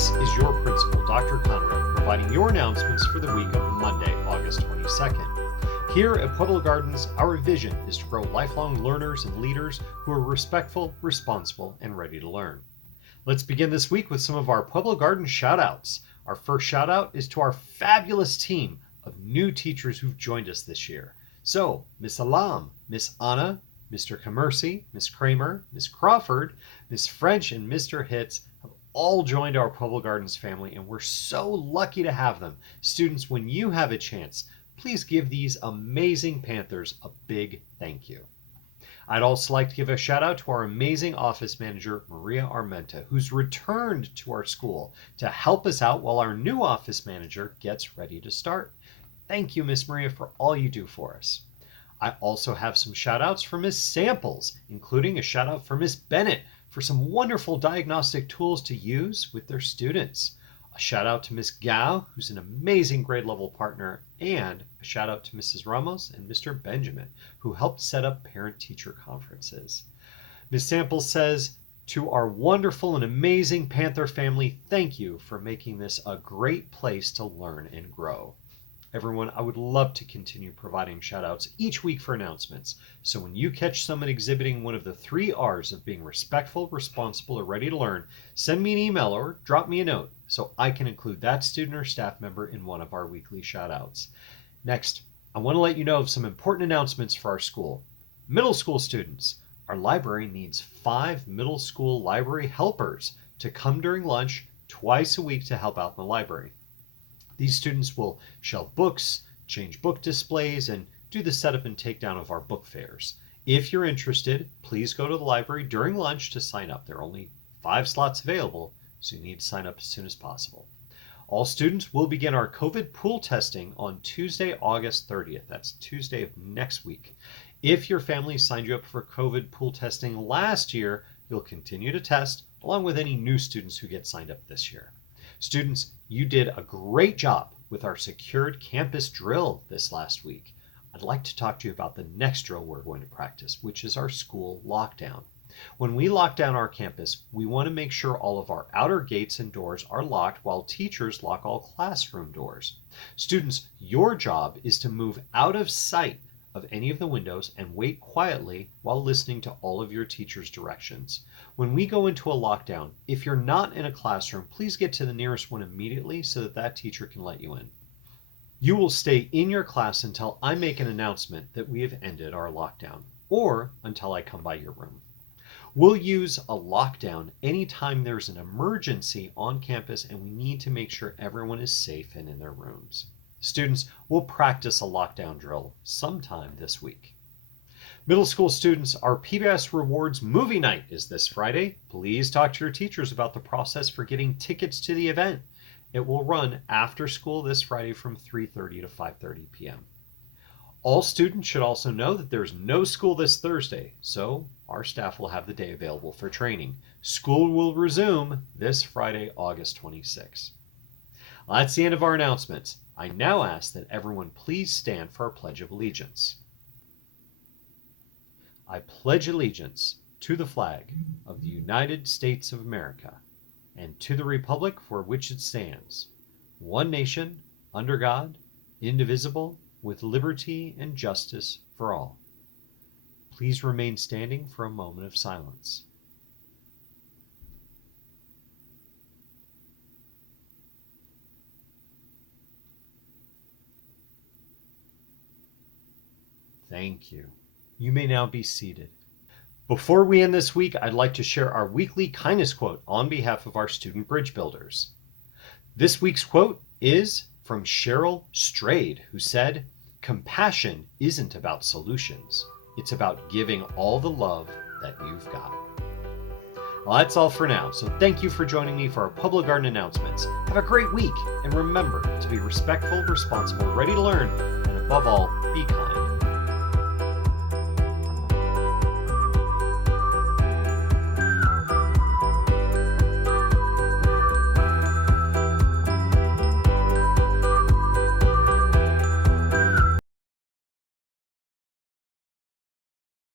This is your principal, Dr. Conrad, providing your announcements for the week of Monday, August 22nd. Here at Pueblo Gardens, our vision is to grow lifelong learners and leaders who are respectful, responsible, and ready to learn. Let's begin this week with some of our Pueblo Gardens shout-outs. Our first shout-out is to our fabulous team of new teachers who've joined us this year. So, Miss Alam, Miss Anna, Mr. Commercy, Miss Kramer, Miss Crawford, Miss French, and Mr. Hitz have all joined our Pueblo Gardens family, and we're so lucky to have them. Students, when you have a chance, please give these amazing Panthers a big thank you. I'd also like to give a shout out to our amazing office manager, Maria Armenta, who's returned to our school to help us out while our new office manager gets ready to start. Thank you, Miss Maria, for all you do for us. I also have some shout outs for Miss Samples, including a shout out for Miss Bennett for some wonderful diagnostic tools to use with their students. A shout out to Miss Gao, who's an amazing grade level partner, and a shout out to Mrs. Ramos and Mr. Benjamin, who helped set up parent-teacher conferences. Ms. Samples says, to our wonderful and amazing Panther family, thank you for making this a great place to learn and grow. Everyone, I would love to continue providing shout outs each week for announcements. So when you catch someone exhibiting one of the 3 R's of being respectful, responsible, or ready to learn, send me an email or drop me a note so I can include that student or staff member in one of our weekly shout outs. Next, I want to let you know of some important announcements for our school. Middle school students, our library needs 5 middle school library helpers to come during lunch twice a week to help out in the library. These students will shelve books, change book displays, and do the setup and takedown of our book fairs. If you're interested, please go to the library during lunch to sign up. There are only 5 slots available, so you need to sign up as soon as possible. All students will begin our COVID pool testing on Tuesday, August 30th. That's Tuesday of next week. If your family signed you up for COVID pool testing last year, you'll continue to test along with any new students who get signed up this year. Students, you did a great job with our secured campus drill this last week. I'd like to talk to you about the next drill we're going to practice, which is our school lockdown. When we lock down our campus, we want to make sure all of our outer gates and doors are locked while teachers lock all classroom doors. Students, your job is to move out of sight of any of the windows and wait quietly while listening to all of your teachers' directions. When we go into a lockdown, if you're not in a classroom, please get to the nearest one immediately so that that teacher can let you in. You will stay in your class until I make an announcement that we have ended our lockdown, or until I come by your room. We'll use a lockdown anytime there's an emergency on campus and we need to make sure everyone is safe and in their rooms. Students, will practice a lockdown drill sometime this week. Middle school students, our PBS Rewards movie night is this Friday. Please talk to your teachers about the process for getting tickets to the event. It will run after school this Friday from 3:30 to 5:30 p.m. All students should also know that there's no school this Thursday, so our staff will have the day available for training. School will resume this Friday, August 26th. Well, that's the end of our announcements. I now ask that everyone please stand for our Pledge of Allegiance. I pledge allegiance to the flag of the United States of America and to the republic for which it stands, one nation, under God, indivisible, with liberty and justice for all. Please remain standing for a moment of silence. Thank you. You may now be seated. Before we end this week, I'd like to share our weekly kindness quote on behalf of our student bridge builders. This week's quote is from Cheryl Strayed, who said, "Compassion isn't about solutions. It's about giving all the love that you've got." Well, that's all for now, so thank you for joining me for our Pueblo Garden announcements. Have a great week, and remember to be respectful, responsible, ready to learn, and above all, be kind.